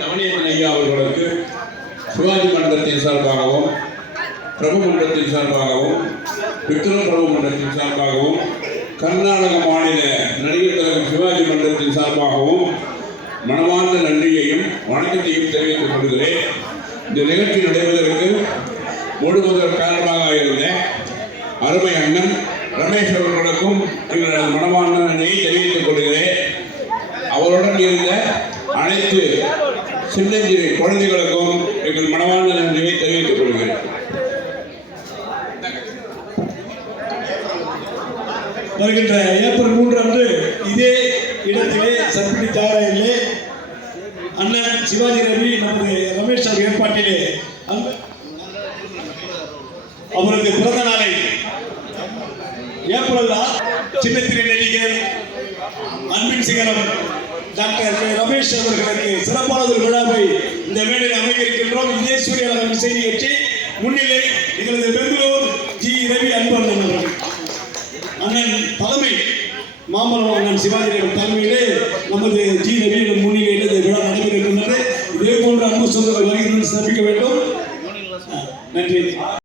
கவனியன் ஐயா அவர்களுக்கு சிவாஜி மன்றத்தின் சார்பாகவும், பிரபு மன்றத்தின் சார்பாகவும், விக்ரம் பிரபு மன்றத்தின் சார்பாகவும், கர்நாடக மாநில நடிகர் கழகம் சிவாஜி மன்றத்தின் சார்பாகவும் மனமார்ந்த நன்றியையும் வணக்கத்தையும் தெரிவித்துக் கொள்கிறேன். இந்த நிகழ்ச்சி நடைபெறுவதற்கு முழுவதற்கு காரணமாக இருந்த அருமை அண்ணன் ரமேஷ் அவர்களுக்கும் எங்களது மனமார்ந்த நன்றியை தெரிவித்துக் கொள்கிறேன். அவருடன் இருந்த அனைத்து சின்னஞ்சிறு குழந்தைகளுக்கும் எங்கள் மனமார்ந்த நன்றியை தெரிவித்துக் கொள்கிறேன். வருகின்ற ஏப்ரல் 3 அன்று இதே இடத்திலே சர்பிடி தாராயிலே அண்ணன் சிவாஜி ரவி நமது ரமேஷ் அவர் ஏற்பாட்டிலே அவரது பிறந்த நாளை ஏப்ரல் சின்னத்திரை நடிகர் அன்பின் சிகரம் டாக்டர் ரமேஷ் அவர்களுக்கு சிறப்பான ஒரு விழாவை இந்த மேடையில் அமைந்திருக்கின்றோம். இதே சூரியநகரம் இசை நிகழ்ச்சி முன்னிலை எங்களது பெங்களூர் ஜி ரவி அன்பண்ணன் அவர்கள் அண்ணன் தலைமை மாமல்லம் அண்ணன் சிவாஜி ரவி தலைமையிலே நமது ஜி ரவி முன்னிலையில் இந்த விழா நடைபெறுகின்றது. இதே போன்ற அன்பு சொந்தங்கள் வருகிறது சிறப்பிக்க வேண்டும். நன்றி.